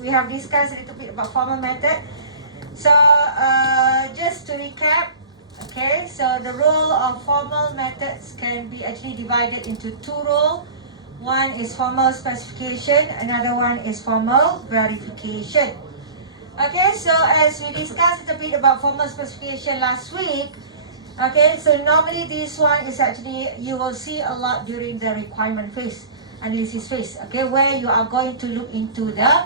we have discussed a little bit about formal method. So just to recap, okay, so the role of formal methods can be actually divided into two roles. One is formal specification, another one is formal verification. Okay, so as we discussed a bit about formal specification last week, okay, so normally this one is actually, you will see a lot during the requirement phase, analysis phase, okay, where you are going to look into the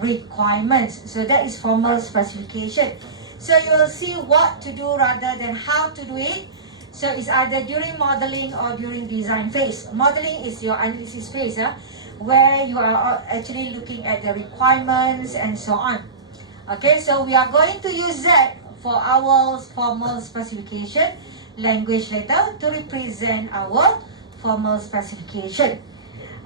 requirements. So that is formal specification. So you will see what to do rather than how to do it. So it's either during modeling or during design phase. Modeling is your analysis phase, where you are actually looking at the requirements and so on. Okay, so we are going to use that for our formal specification language letter to represent our formal specification.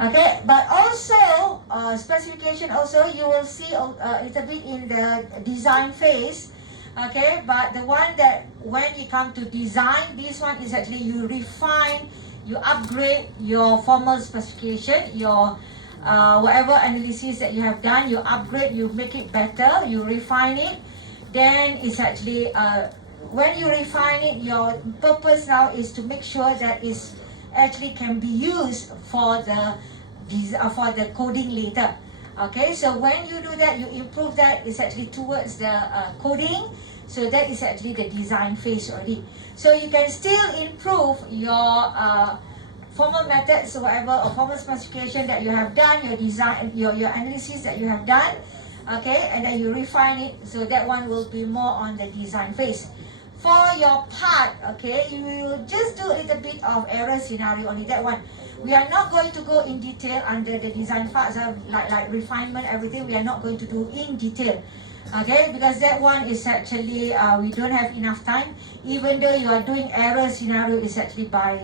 Okay, but also specification also you will see a little bit in the design phase. Okay, but the one that when you come to design, this one is actually you refine, you upgrade your formal specification, your whatever analysis that you have done, you upgrade, you make it better, you refine it. Then it's actually when you refine it, your purpose now is to make sure that it's actually can be used for the coding later. Okay, so when you do that, you improve that, it's actually towards the coding. So that is actually the design phase already. So you can still improve your formal methods or whatever, or formal specification that you have done, your design, your analysis that you have done, okay, and then you refine it. So that one will be more on the design phase. For your part, okay, you will just do a little bit of error scenario only, that one. We are not going to go in detail under the design parts, like refinement, everything, we are not going to do in detail. Okay, because that one is actually, we don't have enough time. Even though you are doing error scenario, is actually by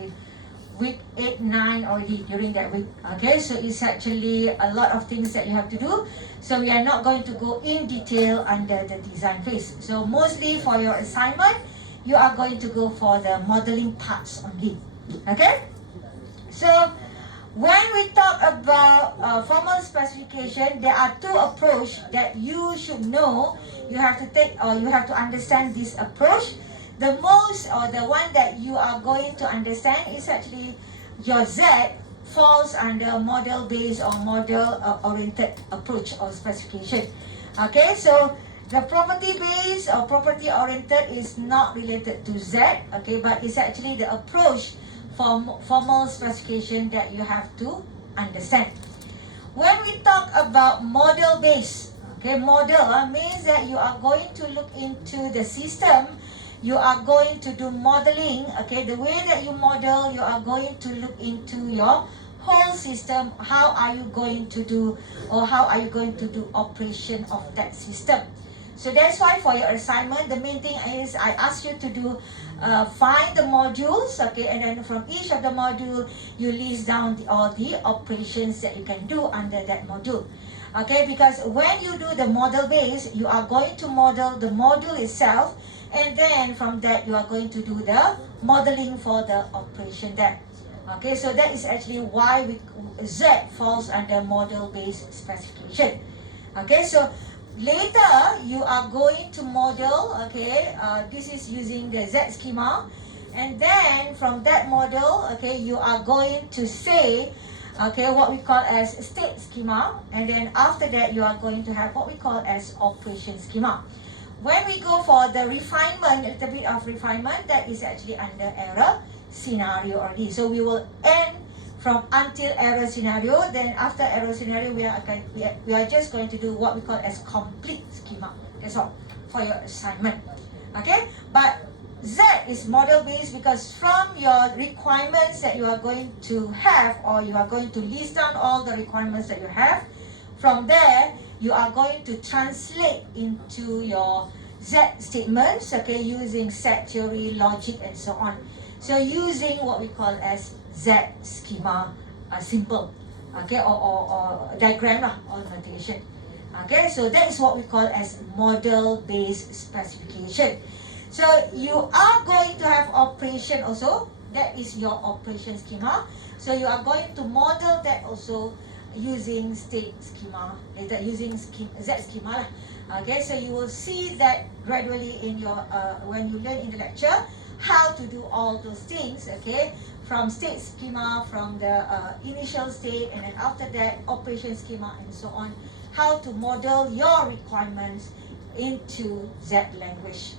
week 8, 9 already during that week. Okay, so it's actually a lot of things that you have to do. So we are not going to go in detail under the design phase. So mostly for your assignment, you are going to go for the modeling parts only. Okay, so when we talk about formal specification, there are two approaches that you should know. You have to take, or you have to understand this approach. The most, or the one that you are going to understand, is actually your Z falls under model-based or model-oriented approach or specification. Okay, so the property-based or property-oriented is not related to Z, okay, but it's actually the approach for formal specification that you have to understand. When we talk about model-based, okay, model means that you are going to look into the system. You are going to do modeling, okay, the way that you model, you are going to look into your whole system. How are you going to do, or how are you going to do operation of that system? So that's why for your assignment, the main thing is I ask you to do, find the modules, okay, and then from each of the module, you list down all the operations that you can do under that module. Okay, because when you do the model base, you are going to model the module itself, and then from that you are going to do the modeling for the operation there. Okay, so that is actually why Z falls under model-based specification. Okay, so later you are going to model, okay, this is using the Z schema, and then from that model, okay, you are going to say, okay, what we call as state schema, and then after that you are going to have what we call as operation schema. When we go for the refinement, a little bit of refinement, that is actually under error scenario already. So we will end from until error scenario. Then after error scenario, we are just going to do what we call as complete schema. That's all for your assignment. Okay, but Z is model based because from your requirements that you are going to have, or you are going to list down all the requirements that you have. From there, you are going to translate into your Z statements, okay, using set theory, logic, and so on. So using what we call as Z schema, simple, okay, or diagram or notation. Okay, so that is what we call as model-based specification. So you are going to have operation also. That is your operation schema. So you are going to model that also using state schema, later using Z schema lah. Okay, so you will see that gradually in your when you learn in the lecture how to do all those things. Okay, from state schema, from the initial state, and then after that operation schema and so on, how to model your requirements into Z language.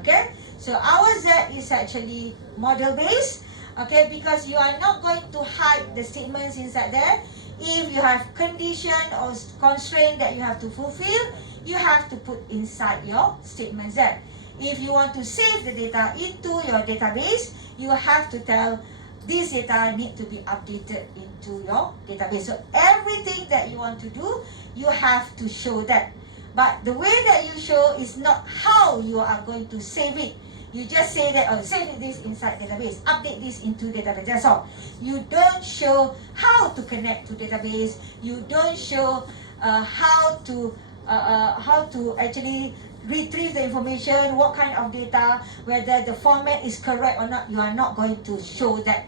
Okay, so our Z is actually model based. Okay, because you are not going to hide the statements inside there. If you have condition or constraint that you have to fulfill, you have to put inside your statement Z. If you want to save the data into your database, you have to tell this data need to be updated into your database. So everything that you want to do, you have to show that. But the way that you show is not how you are going to save it. You just say that, oh, save this inside database, update this into database, that's all. You don't show how to connect to database. You don't show how to actually retrieve the information, what kind of data, whether the format is correct or not. You are not going to show that.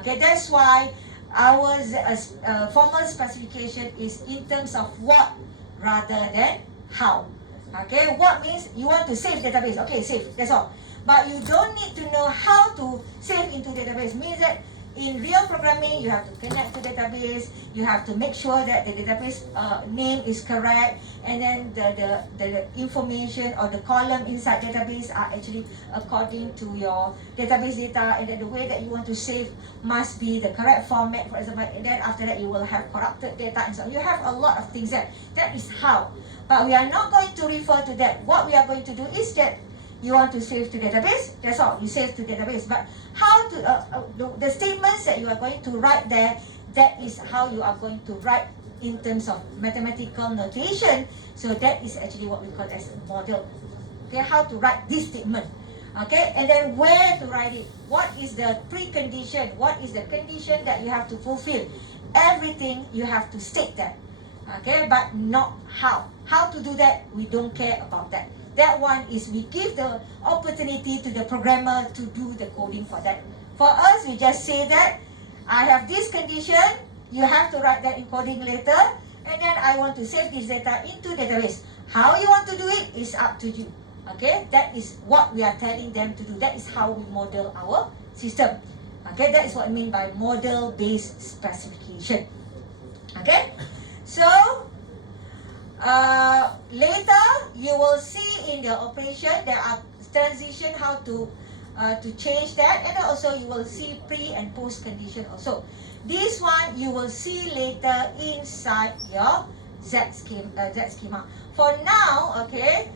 Okay, that's why our formal specification is in terms of what rather than how. Okay, what means you want to save database. Okay, save, that's all. But you don't need to know how to save into database. Means that in real programming, you have to connect to database. You have to make sure that the database name is correct, and then the information or the column inside database are actually according to your database data, and then the way that you want to save must be the correct format, for example. And then after that, you will have corrupted data, and so on. You have a lot of things that is how. But we are not going to refer to that. What we are going to do is that you want to save to database, that's all, you save to database. But how to, the statements that you are going to write there, that is how you are going to write in terms of mathematical notation. So that is actually what we call as a model. Okay, how to write this statement. Okay, and then where to write it. What is the precondition? What is the condition that you have to fulfill? Everything you have to state that. Okay, but not how. How to do that, we don't care about that. That one is we give the opportunity to the programmer to do the coding for that. For us, we just say that I have this condition, you have to write that in coding later, and then I want to save this data into database. How you want to do it is up to you. Okay, that is what we are telling them to do. That is how we model our system. Okay, that is what I mean by model-based specification. Okay, so later you will see in the operation there are transition how to change that, and also you will see pre and post condition also. This one you will see later inside your Z schema. For now, okay,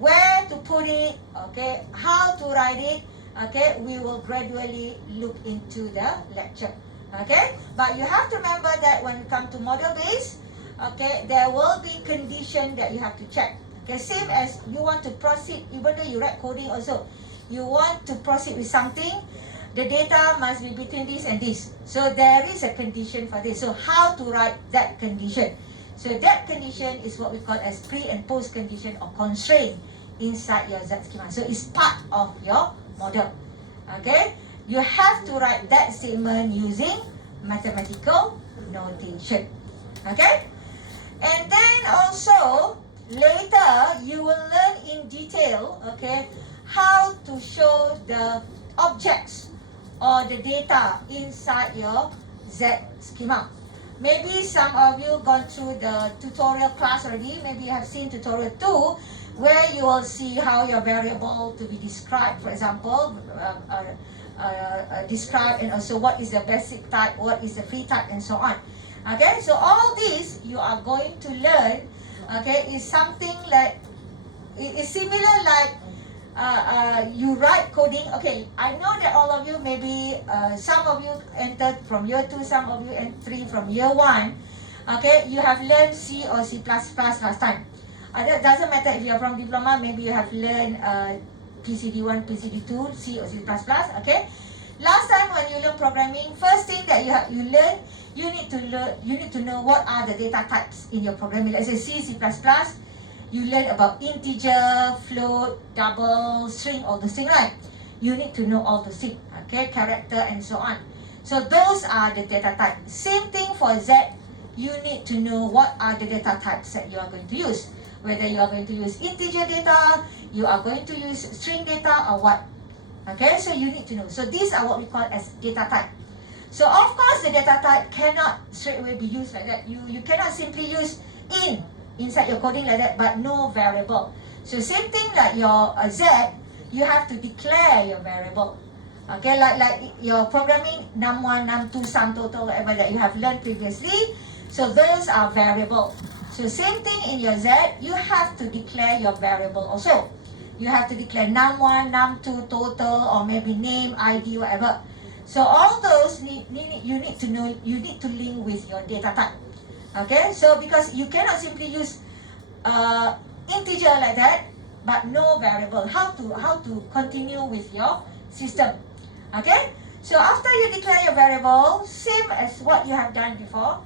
where to put it, okay, how to write it, okay, we will gradually look into the lecture. Okay, but you have to remember that when you come to model based, okay, there will be condition that you have to check. Okay, same as you want to proceed, even though you write coding also, you want to proceed with something, the data must be between this and this. So there is a condition for this. So how to write that condition? So that condition is what we call as pre and post condition or constraint inside your Z schema. So it's part of your model. Okay, you have to write that statement using mathematical notation. Okay. And then also, later, you will learn in detail, okay, how to show the objects or the data inside your Z schema. Maybe some of you gone through the tutorial class already. Maybe you have seen tutorial 2, where you will see how your variable to be described, for example, described, and also what is the basic type, what is the free type, and so on. Okay, so all this you are going to learn, okay, is something like, it's similar like you write coding. Okay, I know that all of you, maybe some of you entered from year 2, some of you entered from year 1. Okay, you have learned C or C++ last time. That doesn't matter if you are from diploma, maybe you have learned PCD1, PCD2, C or C++. Okay, last time when you learn programming, first thing that you learn, you need to know what are the data types in your programming. Let's say C, C++. You learn about integer, float, double, string, all those things, right? You need to know all those things, okay? Character and so on. So those are the data types. Same thing for Z. you need to know what are the data types that you are going to use. Whether you are going to use integer data, you are going to use string data or what. Okay, so you need to know. So these are what we call as data type. So of course the data type cannot straight away be used like that. You cannot simply use inside your coding like that, but no variable. So same thing like your Z, you have to declare your variable. Okay, like your programming num1, num2, sum total, whatever that you have learned previously. So those are variable. So same thing in your Z, you have to declare your variable also. You have to declare num1, num2, total, or maybe name, ID, whatever. So all those you need to know, you need to link with your data type. Okay, so because you cannot simply use integer like that, but no variable. How to continue with your system? Okay, so after you declare your variable, same as what you have done before,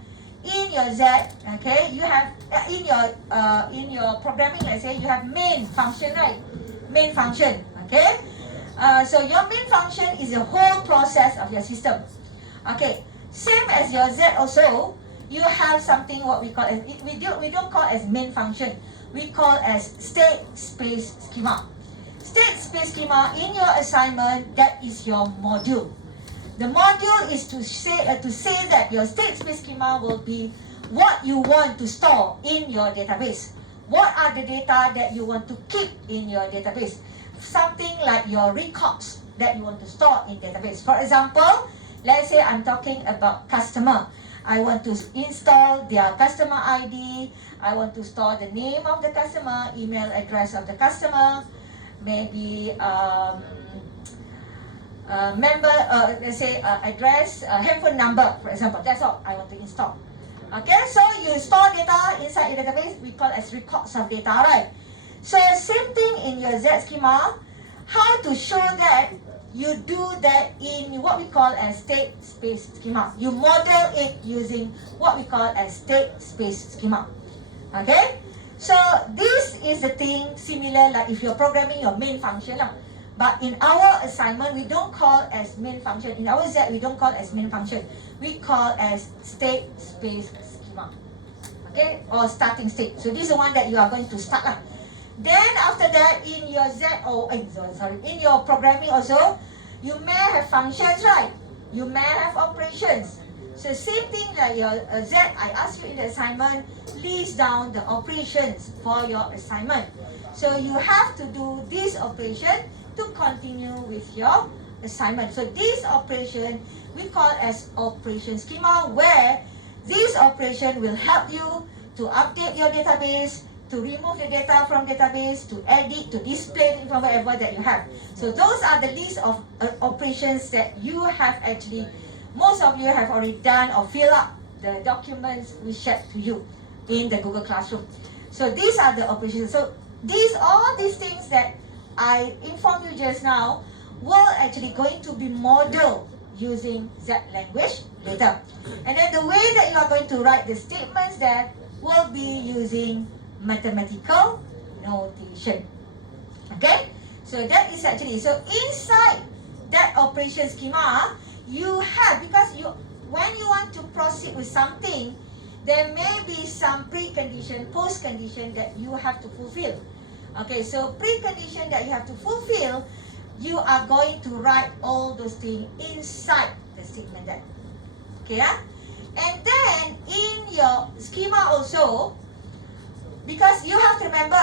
in your Z, okay, you have in your programming, let's say you have main function, right? Main function, okay. So your main function is the whole process of your system. Okay, same as your Z also, you have something what we call as, we don't call as main function, we call as state space schema. State space schema in your assignment, that is your module. The module is to say that your state space schema will be what you want to store in your database. What are the data that you want to keep in your database? Something like your records that you want to store in database. For example, let's say I'm talking about customer. I want to install their customer ID. I want to store the name of the customer, email address of the customer, maybe let's say address, handphone number, for example. That's all I want to install. Okay, so you store data inside your database, we call as records of data, right? So same thing in your Z schema. How to show that? You do that in what we call as state space schema. You model it using what we call as state space schema. Okay, so this is the thing similar like if you're programming your main function. But in our assignment, we don't call as main function. In our Z, we don't call as main function. We call as state space schema. Okay, or starting state. So this is the one that you are going to start. Then after that, in your Z, in your programming also, you may have functions, right? You may have operations. So same thing like your Z, I asked you in the assignment, list down the operations for your assignment. So you have to do this operation to continue with your assignment. So this operation we call as operation schema, where this operation will help you to update your database, to remove the data from database, to edit, to display it from wherever that you have. So those are the list of operations that you have actually, most of you have already done or fill up the documents we shared to you in the Google Classroom. So these are the operations. So all these things that I informed you just now will actually going to be modeled using Z language later. And then the way that you are going to write the statements there will be using mathematical notation. Okay, so that is actually, so inside that operation schema, you have, because when you want to proceed with something, there may be some precondition, post-condition that you have to fulfill. Okay, so precondition that you have to fulfill, you are going to write all those things inside the statement there. Okay, and then in your schema also, because you have to remember,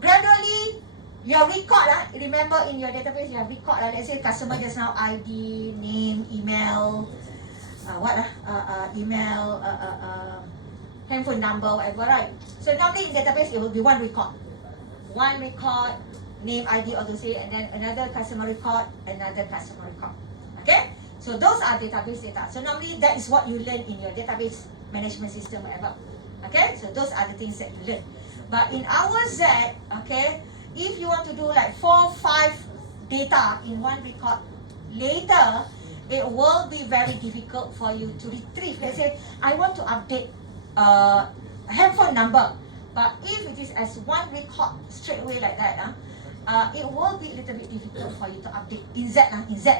gradually your record, remember in your database you have record, let's say customer just now, ID, name, email, handphone number, whatever, right? So normally in database it will be one record, name, ID, all those, and then another customer record, another customer record. Okay, so those are database data. So normally that is what you learn in your database management system, whatever. Okay, so those are the things that you learn. But in our Z, okay, if you want to do like 4, 5 data in one record, later it will be very difficult for you to retrieve. Let's say I want to update handphone number, but if it is as one record straight away like that, it will be a little bit difficult for you to update in Z.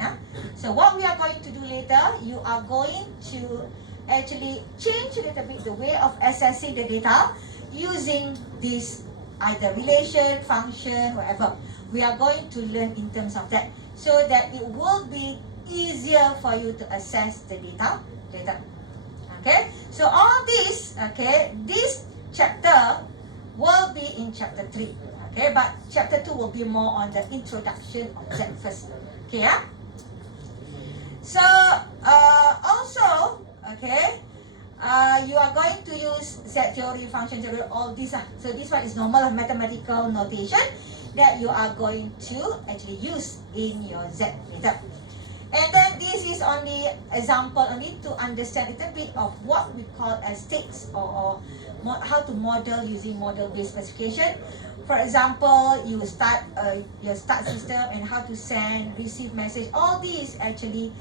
So what we are going to do later, you are going to actually change a little bit the way of accessing the data using this either relation, function, whatever. We are going to learn in terms of that so that it will be easier for you to access the data later. Okay, so all this, okay, this chapter will be in chapter 3. Okay, but chapter 2 will be more on the introduction of Z first. Okay, yeah? So, also, okay, you are going to use set theory, function theory, all these. So this one is normal mathematical notation that you are going to actually use in your Z method. And then this is only example only to understand a little bit of what we call as states or how to model using model-based specification. For example, you start your start system and how to send, receive message. All these actually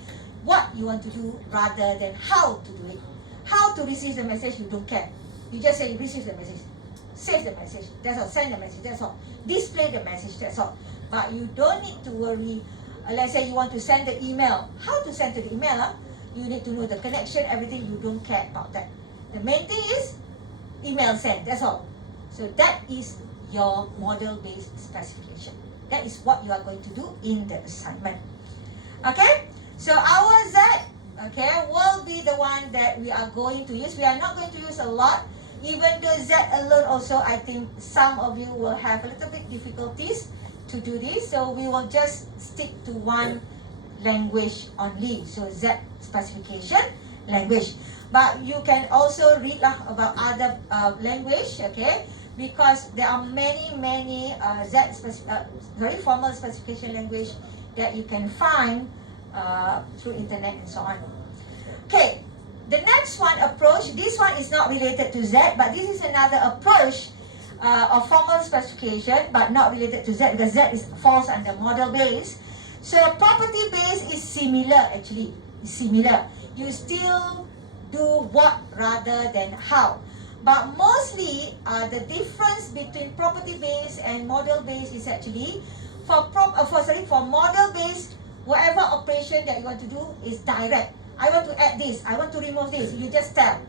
what you want to do rather than how to do it. How to receive the message, you don't care. You just say receive the message, save the message, that's all, send the message, that's all. Display the message, that's all. But you don't need to worry. Let's say you want to send the email. How to send to the email? You need to know the connection, everything. You don't care about that. The main thing is email send, that's all. So that is your model-based specification. That is what you are going to do in the assignment. Okay? So our Z, okay, will be the one that we are going to use. We are not going to use a lot. Even though Z alone also, I think some of you will have a little bit difficulties to do this. So we will just stick to one language only. So Z specification, language. But you can also read about other language, okay? Because there are many formal specification language that you can find through internet and so on. Okay, the next one approach, this one is not related to Z, but this is another approach of formal specification, but not related to Z because Z falls under model base. So property base is similar actually, similar. You still do what rather than how. But mostly the difference between property base and model base is actually for model base, whatever operation that you want to do is direct. I want to add this, I want to remove this, you just tell.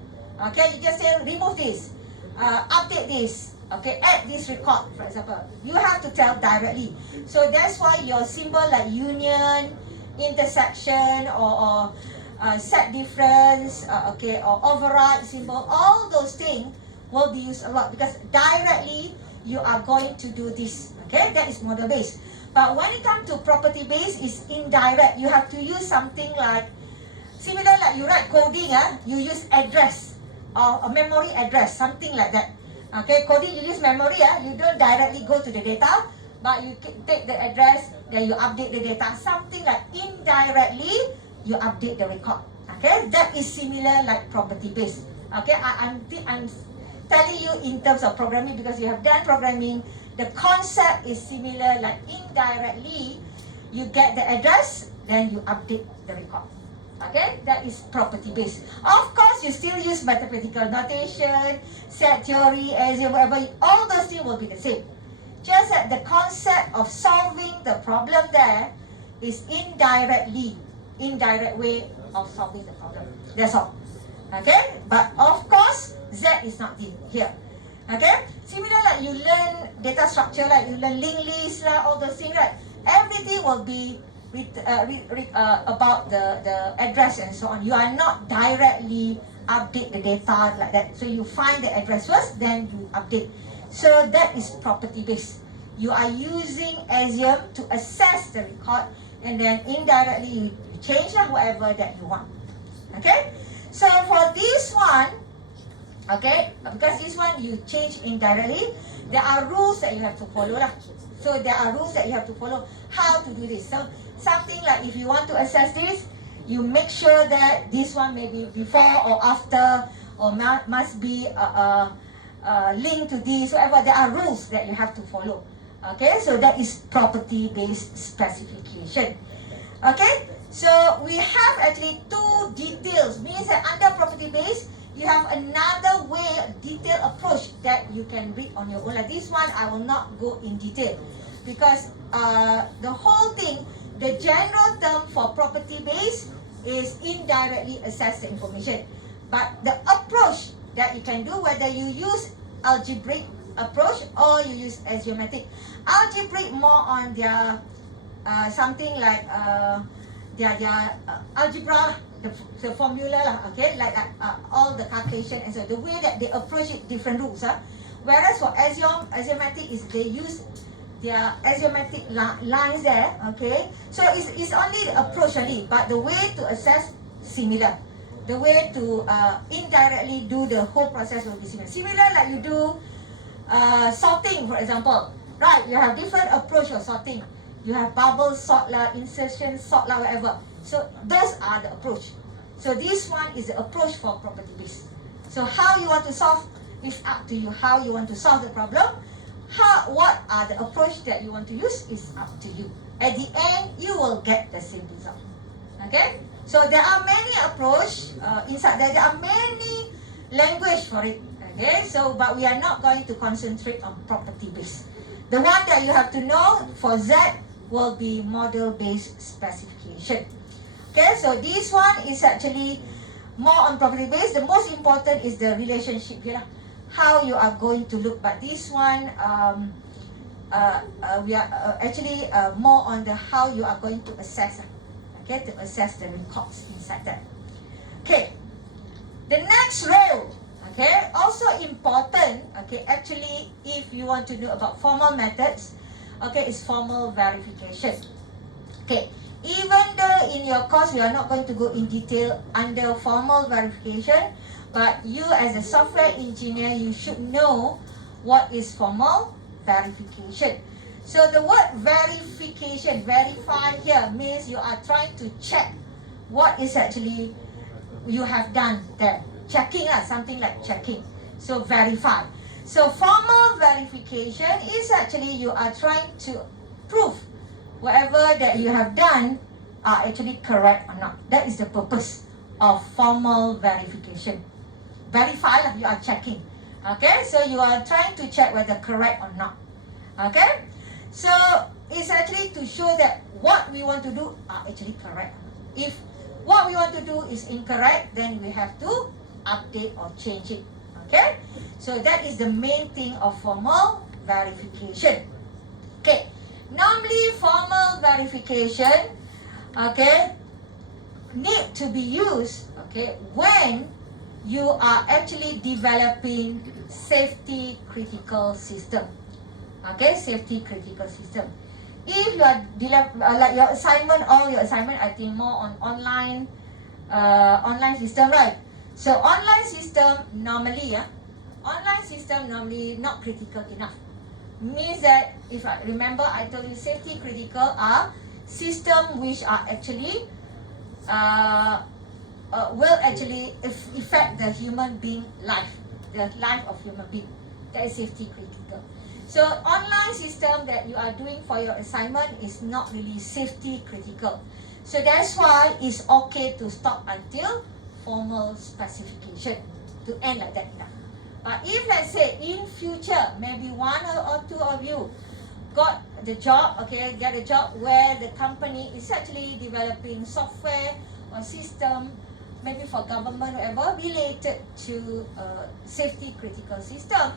Okay, you just say remove this, update this, okay, add this record, for example. You have to tell directly. So that's why your symbol like union, intersection, or set difference, okay, or override symbol, all those things will be used a lot because directly you are going to do this. Okay, that is model based. But when it comes to property based, it's indirect. You have to use something like similar, like you write coding, you use address or a memory address, something like that. Okay, coding you use memory, you don't directly go to the data, but you take the address, then you update the data, something like indirectly you update the record. Okay, that is similar like property based. Okay, I'm telling you in terms of programming because you have done programming. The concept is similar, like indirectly you get the address, then you update the record. Okay, that is property based. Of course, you still use mathematical notation, set theory, axiom, whatever. All those things will be the same. Just that the concept of solving the problem there is indirect way of solving the problem. That's all. Okay, but of course, Z is not in here. Okay, similar like you learn data structure, like you learn linked list, all those things, right? Everything will be about the address and so on. You are not directly update the data like that. So you find the address first, then you update. So that is property based. You are using axiom to assess the record, and then indirectly you change whatever that you want. Okay, so for this one, okay, because this one you change indirectly, there are rules that you have to follow lah. So there are rules that you have to follow how to do this. So something like if you want to assess this, you make sure that this one may be before or after, or must be linked to this, whatever. There are rules that you have to follow. Okay, so that is property-based specification. Okay, so we have actually two details. Means that under property-based, you have another way, detailed approach that you can read on your own. Like this one, I will not go in detail because the whole thing, the general term for property base is indirectly assess the information. But the approach that you can do, whether you use algebraic approach or you use axiomatic. Algebraic more on their something like their algebra, the formula lah, okay, like all the calculation, and so the way that they approach it, different rules. Whereas for axiomatic is they use their axiomatic lines there, okay. So it's only the approach only, but the way to assess similar. The way to indirectly do the whole process will be similar. Similar like you do sorting, for example. Right, you have different approach of sorting. You have bubble sort lah, insertion sort lah, whatever. So those are the approach. So this one is the approach for property based. So how you want to solve is up to you. How you want to solve the problem. What are the approach that you want to use is up to you. At the end, you will get the same result. Okay? So there are many approach inside there. There are many language for it. Okay? So, but we are not going to concentrate on property based. The one that you have to know for Z will be model based specification. Okay? So this one is actually more on property based. The most important is the relationship here. How you are going to look. But this one, we are actually more on the how you are going to assess. Okay, to assess the records inside that. Okay, the next role, okay, also important, okay, actually if you want to know about formal methods, okay, is formal verification. Okay, even though in your course we are not going to go in detail under formal verification, but you as a software engineer, you should know what is formal verification. So the word verification, verify here means you are trying to check what is actually you have done there. Checking something like checking. So verify. So formal verification is actually you are trying to prove whatever that you have done are actually correct or not. That is the purpose of formal verification. Verify, you are checking. Okay, so you are trying to check whether correct or not. Okay. So it's actually to show that what we want to do are actually correct. If what we want to do is incorrect, then we have to update or change it. Okay? So that is the main thing of formal verification. Okay. Normally formal verification, okay, need to be used, okay, when you are actually developing safety critical system. Okay, safety critical system. If you are like your assignment, all your assignment, I think more on online system, right? So online system normally, not critical enough. Means that if I remember, I told you safety critical are system which are actually will actually affect the human being life, the life of human being. That is safety critical. So online system that you are doing for your assignment is not really safety critical. So that's why it's okay to stop until formal specification, to end like that. But if let's say in future, maybe one or two of you got the job, okay, get a job where the company is actually developing software or system, maybe for government, whatever, related to safety critical system,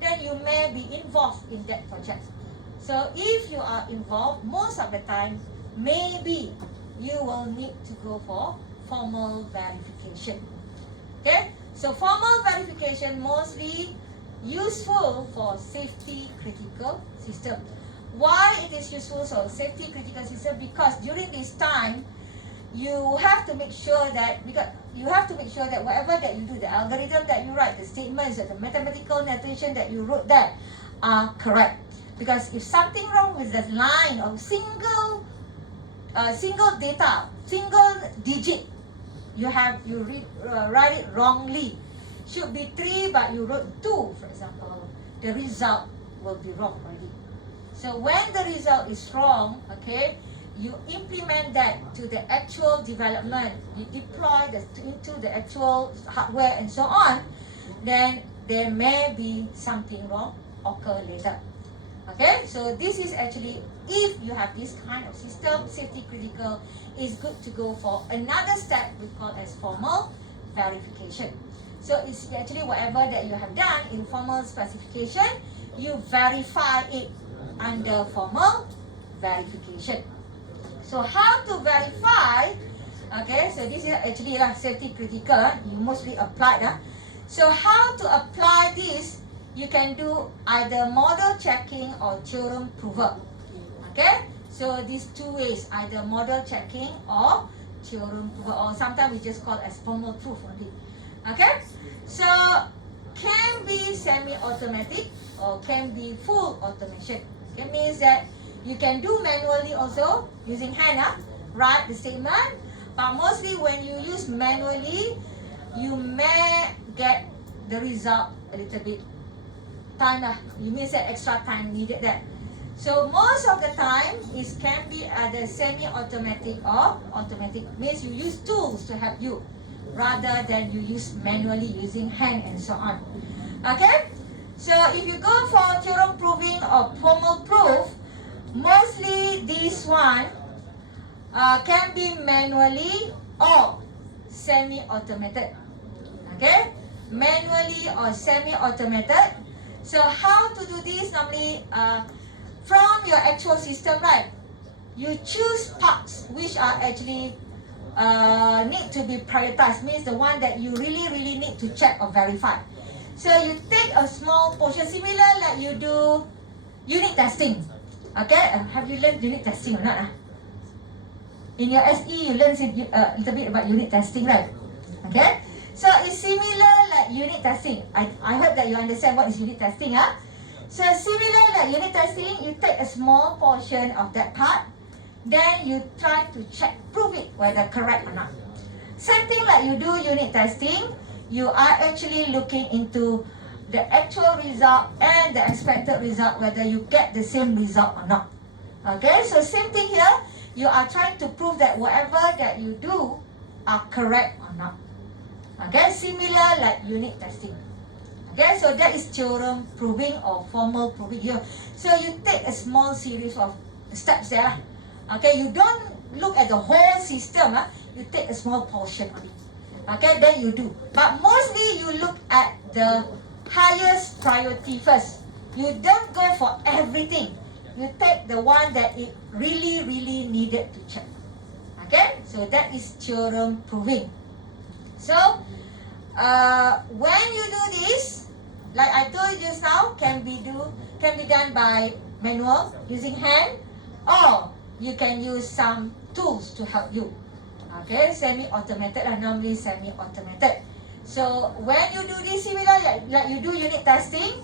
then you may be involved in that project. So if you are involved, most of the time, maybe you will need to go for formal verification. Okay? So formal verification mostly useful for safety critical system. Why it is useful for safety critical system? Because during this time, you have to make sure that whatever that you do, the algorithm that you write, the statements, the mathematical notation that you wrote there are correct. Because if something wrong with the line of single data, single digit, you write it wrongly. Should be 3 but you wrote 2, for example, the result will be wrong already. So when the result is wrong, okay, you implement that to the actual development, you deploy into the actual hardware and so on, then there may be something wrong occur later. Okay, so this is actually, if you have this kind of system, safety critical, is good to go for another step we call as formal verification. So it's actually whatever that you have done in formal specification, you verify it under formal verification. So how to verify? Okay, so this is actually safety critical. You mostly applied. So how to apply this? You can do either model checking or theorem prover. Okay, so these two ways, either model checking or theorem prover, or sometimes we just call as formal proof only. Okay, so can be semi-automatic or can be full automation. It means that you can do manually also using hand, write the statement, but mostly when you use manually, you may get the result a little bit time you means that extra time needed there. So most of the time it can be either semi-automatic or automatic, means you use tools to help you rather than you use manually using hand and so on. Okay, so if you go for theorem proving or formal proof, mostly this one can be manually or semi-automated. Okay, manually or semi-automated. So how to do this? Normally from your actual system, right? You choose parts which are actually need to be prioritized, means the one that you really need to check or verify. So you take a small portion, similar like you do unit testing. Okay, have you learned unit testing or not? In your SE, you learn a little bit about unit testing, right? Okay, so it's similar like unit testing. I hope that you understand what is unit testing. So similar like unit testing, you take a small portion of that part, then you try to check, prove it whether correct or not. Same thing like you do unit testing, you are actually looking into the actual result and the expected result, whether you get the same result or not. Okay, so same thing here, you are trying to prove that whatever that you do are correct or not. Okay, similar like unit testing. Okay, so that is theorem proving or formal proving here. So you take a small series of steps there. Okay, you don't look at the whole system. You take a small portion of it. Okay, then you do. But mostly you look at the highest priority first. You don't go for everything. You take the one that it really needed to check. Okay, so that is theorem proving. So when you do this, like I told you just now, can be done by manual using hand, or you can use some tools to help you. Okay, semi-automated normally semi-automated. So when you do this similar like you do unit testing,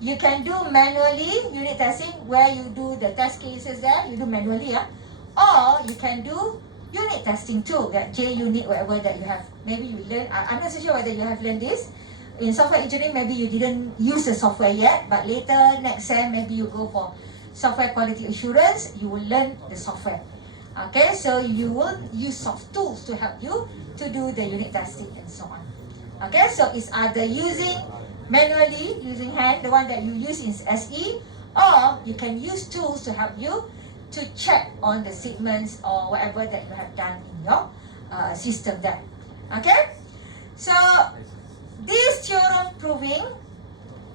you can do manually unit testing where you do the test cases there, you do manually, or you can do unit testing too, that JUnit, whatever that you have. Maybe you learn, I'm not so sure whether you have learned this. In software engineering, maybe you didn't use the software yet, but later next sem, maybe you go for software quality assurance, you will learn the software. Okay, so you will use soft tools to help you to do the unit testing and so on. Okay, so it's either using manually, using hand, the one that you use in SE, or you can use tools to help you to check on the statements or whatever that you have done in your system there. Okay, so this theorem proving,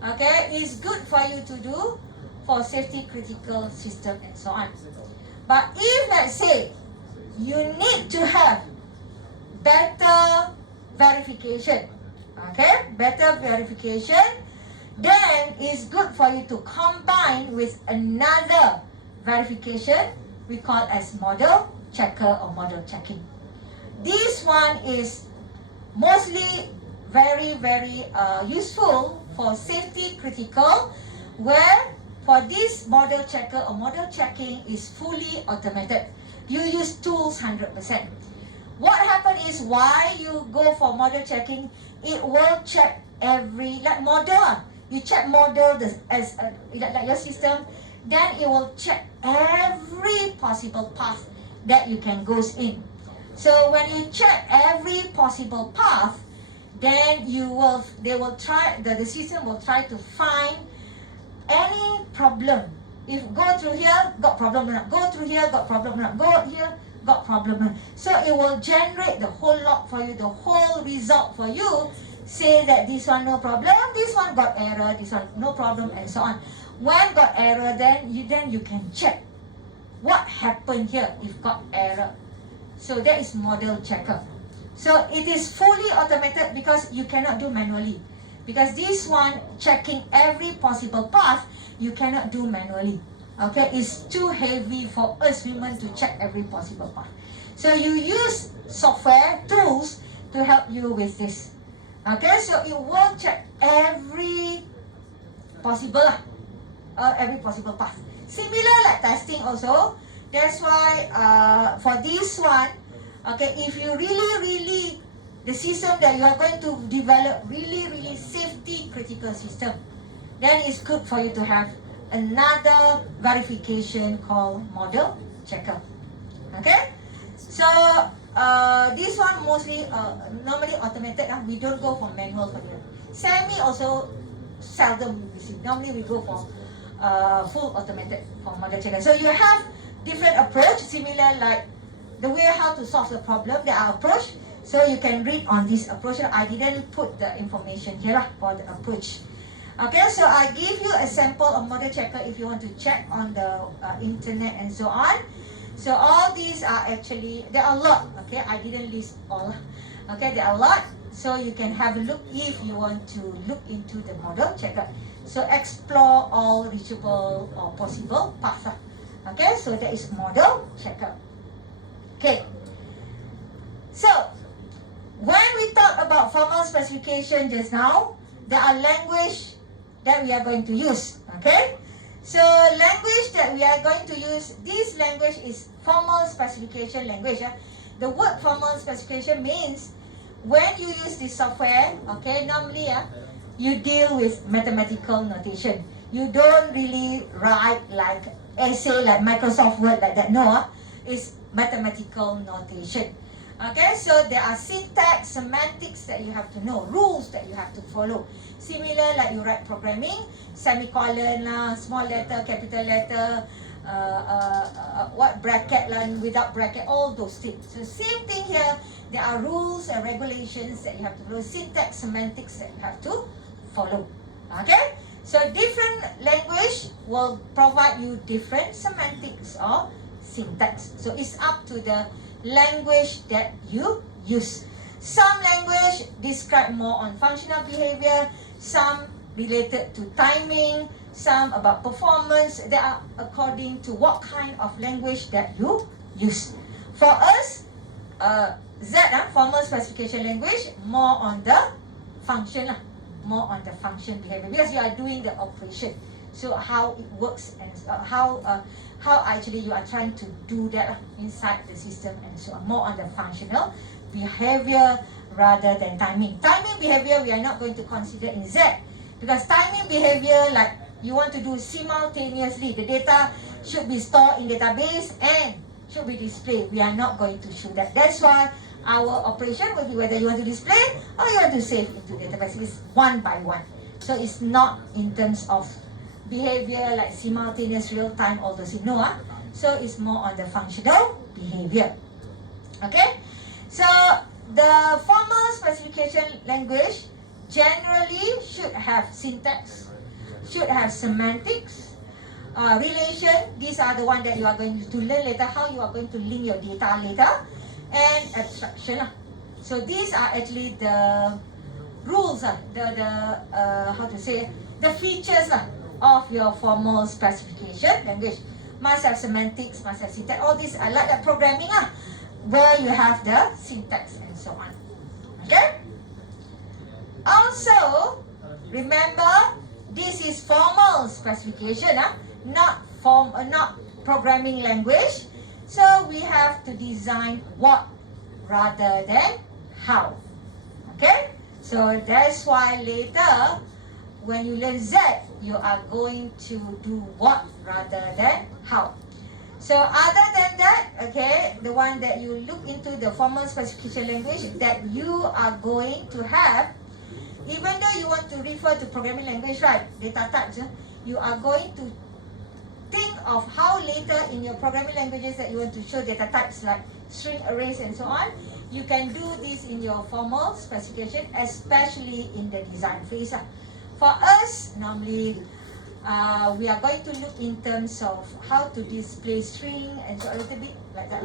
okay, is good for you to do for safety critical system and so on. But if let's say you need to have better verification, okay, better verification, then it's good for you to combine with another verification we call as model checker or model checking. This one is mostly very useful for safety critical, where for this model checker or model checking is fully automated. You use tools 100%. What happens is, why you go for model checking, it will check every, like model, you check model as like your system, then it will check every possible path that you can go in. So when you check every possible path, then the system will try to find any problem. If go through here, got problem or not, go through here, got problem or not, go here, got problem. So it will generate the whole log for you, the whole result for you. Say that this one no problem, this one got error, this one no problem, and so on. When got error, then you can check what happened here if got error. So that is model checker. So it is fully automated because you cannot do manually. Because this one checking every possible path, you cannot do manually. Okay, it's too heavy for us women to check every possible path. So you use software tools to help you with this. Okay, so it will check every possible path. Similar like testing also. That's why for this one, okay, if you really the system that you are going to develop really safety critical system, then it's good for you to have another verification called model checker. Okay, so this one mostly normally automated. We don't go for manual for that. Semi also seldom we see. Normally we go for full automated for model checker. So you have different approach, similar like the way how to solve the problem. There are approach, so you can read on this approach. I didn't put the information here for the approach. Okay, so I give you a sample of model checker if you want to check on the internet and so on. So all these are actually, there are a lot. Okay, I didn't list all. Okay, there are a lot. So you can have a look if you want to look into the model checker. So explore all reachable or possible paths. Okay, so that is model checker. Okay, so when we talk about formal specification just now, there are language that we are going to use. Okay, so language that we are going to use, this language is formal specification language. The word formal specification means when you use this software, okay, normally you deal with mathematical notation. You don't really write like essay like Microsoft Word like that. No, it's mathematical notation. Okay, so there are syntax, semantics that you have to know, rules that you have to follow. Similar like you write programming, semicolon lah, small letter, capital letter, what bracket lah, without bracket, all those things. So same thing here. There are rules and regulations that you have to follow, syntax, semantics that you have to follow. Okay. So different language will provide you different semantics or syntax. So it's up to the language that you use. Some language describe more on functional behavior, some related to timing, some about performance. They are according to what kind of language that you use. For us, formal specification language, more on the function more on the function behavior, because you are doing the operation. So how it works and how actually you are trying to do that inside the system and so on. More on the functional behavior rather than timing. Timing behavior we are not going to consider in Z, because timing behavior like you want to do simultaneously. The data should be stored in database and should be displayed. We are not going to show that. That's why our operation will be whether you want to display or you want to save into database. It's one by one. So it's not in terms of behavior like simultaneous, real time, all those things. No, so it's more on the functional behavior. Okay, so the formal specification language generally should have syntax, should have semantics, relation. These are the one that you are going to learn later, how you are going to link your data later, and abstraction. So these are actually the rules, the features of your formal specification language. Must have semantics, must have syntax. All these are like that programming where you have the syntax and so on. Okay. Also, remember this is formal specification, not programming language. So we have to design what rather than how. Okay. So that's why later when you learn Z, you are going to do what rather than how. So other than that, okay, the one that you look into the formal specification language that you are going to have, even though you want to refer to programming language, right, data types, you are going to think of how later in your programming languages that you want to show data types like string arrays and so on, you can do this in your formal specification, especially in the design phase. For us, normally, we are going to look in terms of how to display string and so a little bit like that.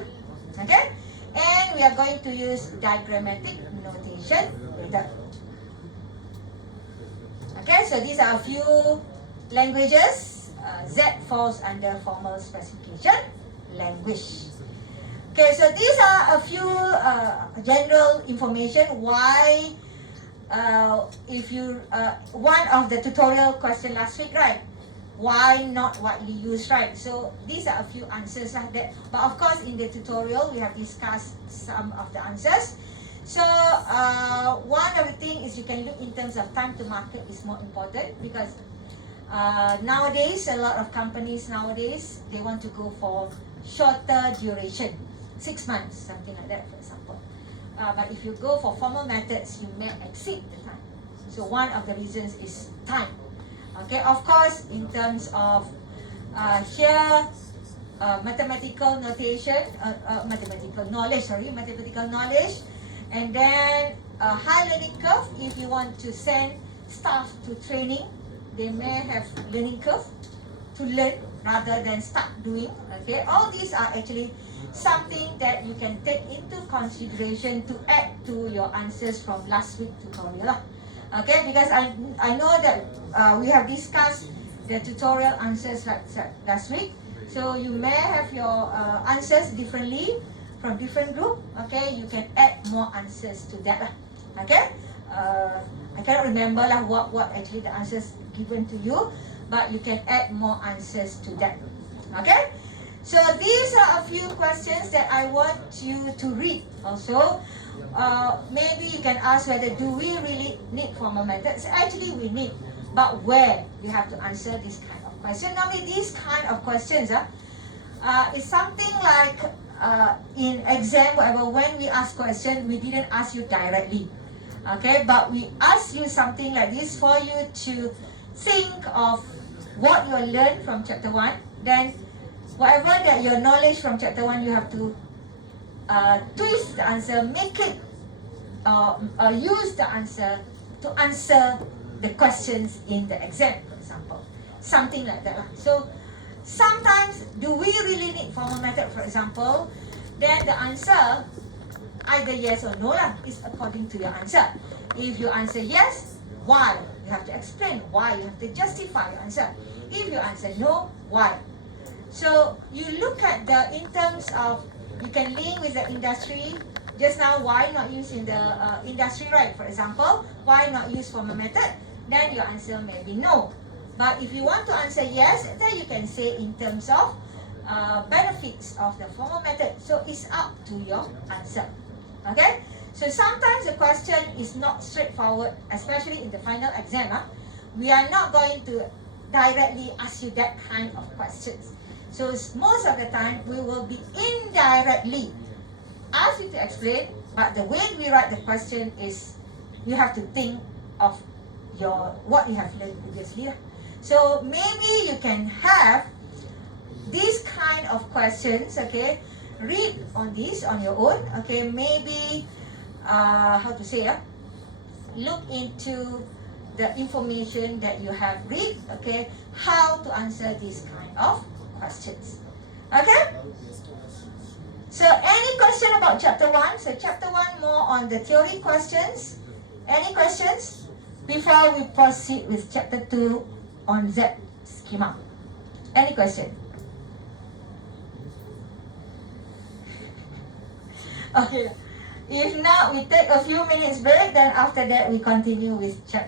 Okay? And we are going to use diagrammatic notation later. Okay, so these are a few languages. Z falls under formal specification language. Okay, so these are a few general information why if you one of the tutorial question last week, right? Why not widely used, right? So these are a few answers like that. But of course, in the tutorial, we have discussed some of the answers. So one of the things is you can look in terms of time to market is more important because nowadays, a lot of companies nowadays, they want to go for shorter duration, 6 months, something like that, for example. But if you go for formal methods, you may exceed the time. So one of the reasons is time. Okay, of course, in terms of here, mathematical notation, mathematical knowledge, and then high learning curve, if you want to send staff to training, they may have learning curve to learn rather than start doing. Okay, all these are actually something that you can take into consideration to add to your answers from last week tutorial. Okay, because I know that we have discussed the tutorial answers like last week. So you may have your answers differently from different group. Okay, you can add more answers to that. Okay, I cannot remember what actually the answers given to you, but you can add more answers to that. Okay, so these are a few questions that I want you to read also. Maybe you can ask whether do we really need formal methods? Actually we need, but where you have to answer this kind of question. Normally these kind of questions is something like in exam, whatever, when we ask question, we didn't ask you directly. Okay, but we ask you something like this for you to think of what you learned from chapter 1. Then whatever that your knowledge from chapter 1, you have to twist the answer, make it use the answer to answer the questions in the exam, for example. Something like that. So sometimes, do we really need formal method, for example? Then the answer, either yes or no is according to your answer. If you answer yes, why? You have to explain why. You have to justify your answer. If you answer no, why? So you look at in terms of, you can link with the industry. Just now, why not use in the industry, right? For example, why not use formal method? Then your answer may be no. But if you want to answer yes, then you can say in terms of benefits of the formal method. So it's up to your answer. Okay? So sometimes the question is not straightforward, especially in the final exam. We are not going to directly ask you that kind of questions. So most of the time, we will be indirectly ask you to explain, but the way we write the question is you have to think of what you have learned previously. So maybe you can have these kind of questions, okay, read on this on your own, okay, maybe how to say, look into the information that you have read, okay, how to answer these kind of questions. Okay? So any question about chapter 1? So chapter 1 more on the theory questions. Any questions before we proceed with chapter 2 on Z schema? Any question? Okay. If not, we take a few minutes break, then after that we continue with chapter